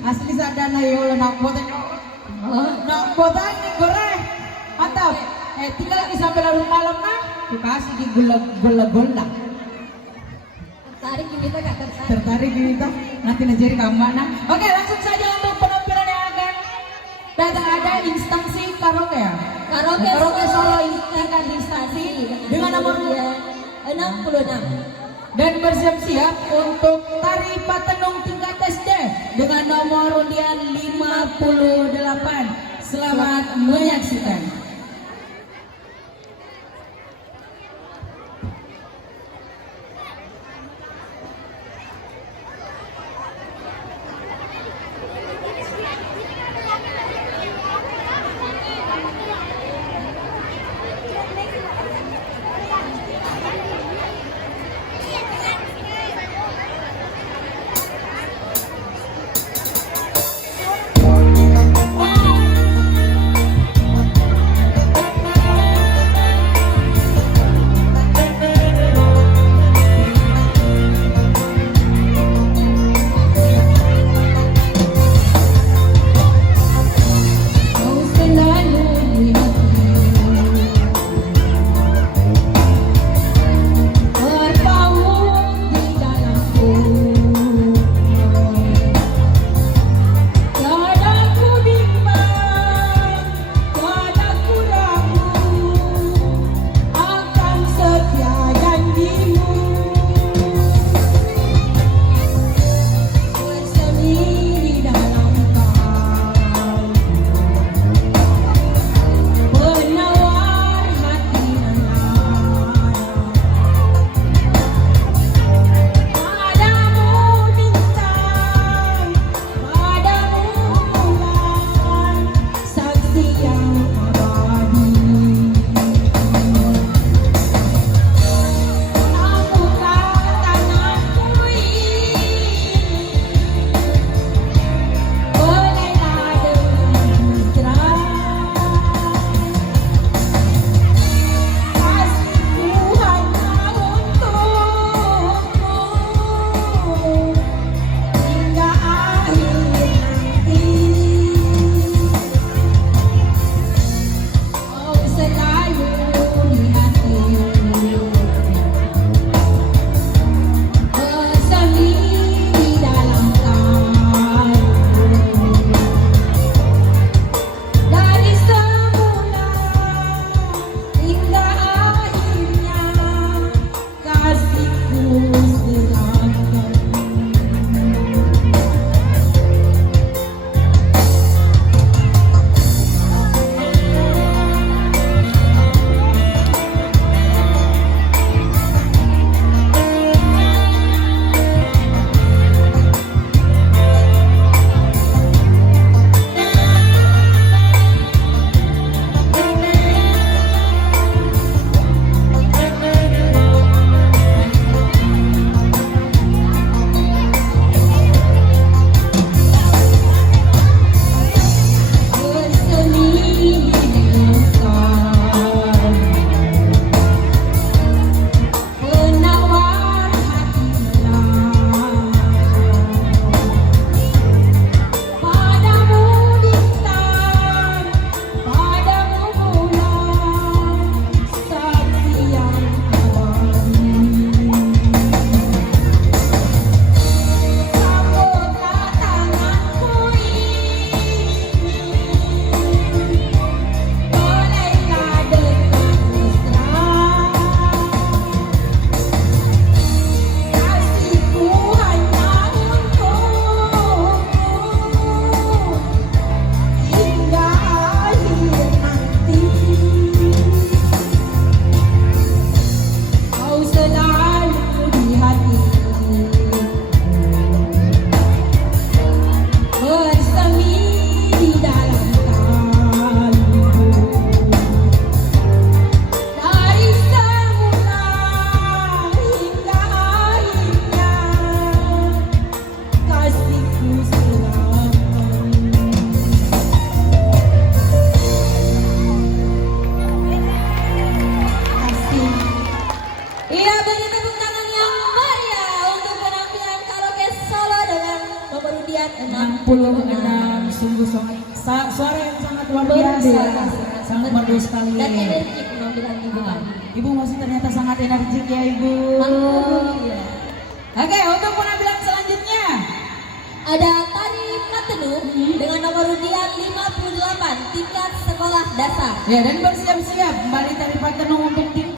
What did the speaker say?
Asli sadana yo nak botan. Nak botan ni goreng. Mantap. Tinggal lagi sampai larut malam nah. Tuh kasih di gula-gula. Tertarik ini tak tertarik. Tertarik ini tak? Nanti najari kamana. Oke, langsung saja untuk penampilan yang akan datang ada instansi karaoke ya. Karaoke Solo tingkat instansi dengan nomor 66. dan bersiap-siap untuk tari patenung tingkat SD dengan nomor undian 58. Selamat menyaksikan. Sungguh suara yang sangat luar biasa. Sangat merdu sekali. Dan energik penampilan ibu tadi. Ibu masih ternyata sangat energik ya ibu. Iya. Oke, untuk penampilan selanjutnya Ada tari Katenu dengan nomor undian 58 tingkat sekolah dasar. ya, dan bersiap-siap kembali tari Patenu untuk